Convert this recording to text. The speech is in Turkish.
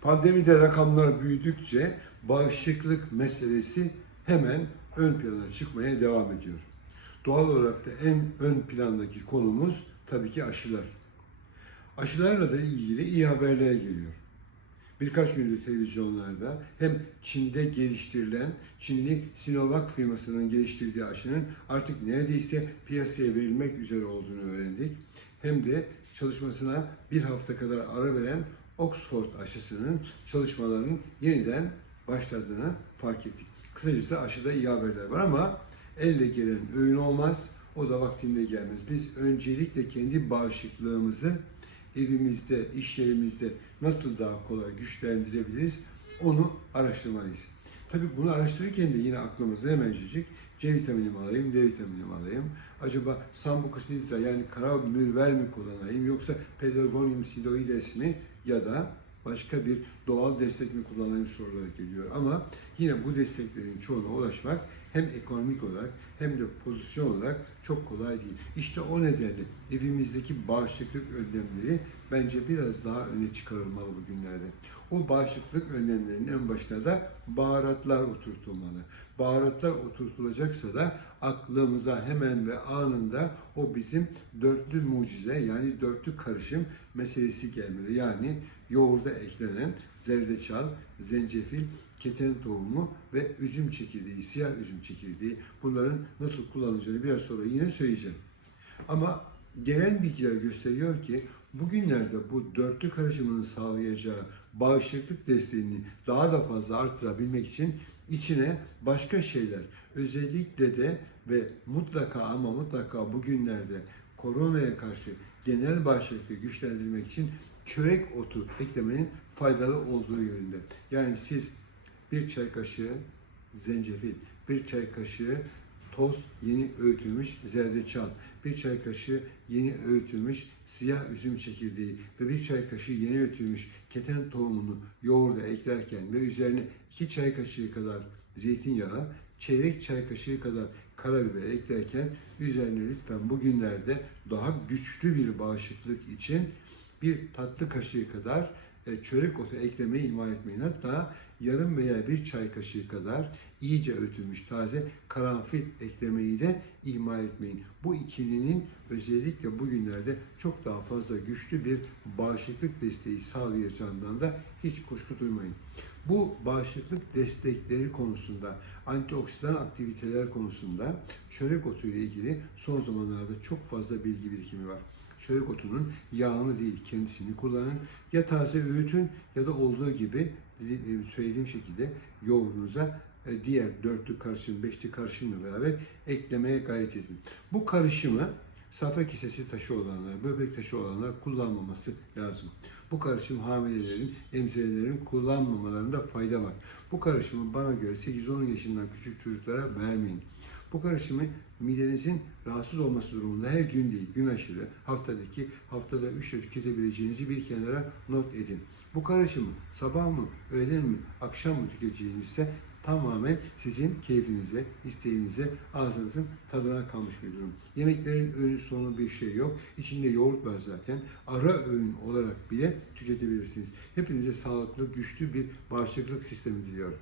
Pandemide rakamlar büyüdükçe bağışıklık meselesi hemen ön plana çıkmaya devam ediyor. Doğal olarak da en ön plandaki konumuz tabii ki aşılar. Aşılarla da ilgili iyi haberler geliyor. Birkaç gündür televizyonlarda hem Çin'de geliştirilen Çinli Sinovac firmasının geliştirdiği aşının artık neredeyse piyasaya verilmek üzere olduğunu öğrendik. Hem de çalışmasına bir hafta kadar ara veren Oxford aşısının çalışmalarının yeniden başladığını fark ettik. Kısacası aşıda iyi haberler var ama elle gelen öğün olmaz. O da vaktinde gelmez. Biz öncelikle kendi bağışıklığımızı evimizde, iş yerimizde nasıl daha kolay güçlendirebiliriz onu araştırmalıyız. Tabii bunu araştırırken de yine aklımıza hemencecik C vitamini mi alayım, D vitamini mi alayım? Acaba Sambucus nitro yani kara mürver mi kullanayım yoksa Pelargonium siloides mi ya da başka bir doğal destek mi kullanayım soruları geliyor. Ama yine bu desteklerin çoğuna ulaşmak hem ekonomik olarak hem de pozisyon olarak çok kolay değil. İşte o nedenle evimizdeki bağışıklık önlemleri bence biraz daha öne çıkarılmalı bugünlerde. O bağışıklık önlemlerinin en başına da baharatlar oturtulmalı. Baharatlar oturtulacaksa da aklımıza hemen ve anında o bizim dörtlü mucize yani dörtlü karışım meselesi gelmeli. Yani yoğurda eklenen zerdeçal, zencefil, keten tohumu ve üzüm çekirdeği, siyah üzüm çekirdeği bunların nasıl kullanılacağını biraz sonra yine söyleyeceğim. Ama gelen bilgiler gösteriyor ki bugünlerde bu dörtlü karışımının sağlayacağı bağışıklık desteğini daha da fazla arttırabilmek için içine başka şeyler özellikle de ve mutlaka ama mutlaka bugünlerde koronaya karşı genel bağışıklığı güçlendirmek için çörek otu eklemenin faydalı olduğu yönünde. Yani siz bir çay kaşığı zencefil, bir çay kaşığı toz yeni öğütülmüş zerdeçal, bir çay kaşığı yeni öğütülmüş siyah üzüm çekirdeği ve bir çay kaşığı yeni öğütülmüş keten tohumunu yoğurda eklerken ve üzerine iki çay kaşığı kadar zeytinyağı, çeyrek çay kaşığı kadar karabiber eklerken üzerine lütfen bugünlerde daha güçlü bir bağışıklık için bir tatlı kaşığı kadar e, çörek otu eklemeyi ihmal etmeyin. Hatta yarım veya bir çay kaşığı kadar iyice ötülmüş taze karanfil eklemeyi de ihmal etmeyin. Bu ikilinin özellikle bugünlerde çok daha fazla güçlü bir bağışıklık desteği sağlayacağından da hiç kuşku duymayın. Bu bağışıklık destekleri konusunda, antioksidan aktiviteler konusunda çörek otu ile ilgili son zamanlarda çok fazla bilgi birikimi var çörek otunun yağını değil kendisini kullanın. Ya taze öğütün ya da olduğu gibi dedi- söylediğim şekilde yoğurdunuza e, diğer dörtlü karışım, beşli karışımla beraber eklemeye gayret edin. Bu karışımı safra kesesi taşı olanlar, böbrek taşı olanlar kullanmaması lazım. Bu karışım hamilelerin, emzirelerin kullanmamalarında fayda var. Bu karışımı bana göre 8-10 yaşından küçük çocuklara vermeyin. Bu karışımı midenizin rahatsız olması durumunda her gün değil, gün aşırı, haftadaki, haftada 3 tüketebileceğinizi bir kenara not edin. Bu karışımı sabah mı, öğlen mi, akşam mı tüketeceğinizse tamamen sizin keyfinize, isteğinize, ağzınızın tadına kalmış bir durum. Yemeklerin önü sonu bir şey yok. İçinde yoğurt var zaten. Ara öğün olarak bile tüketebilirsiniz. Hepinize sağlıklı, güçlü bir bağışıklık sistemi diliyorum.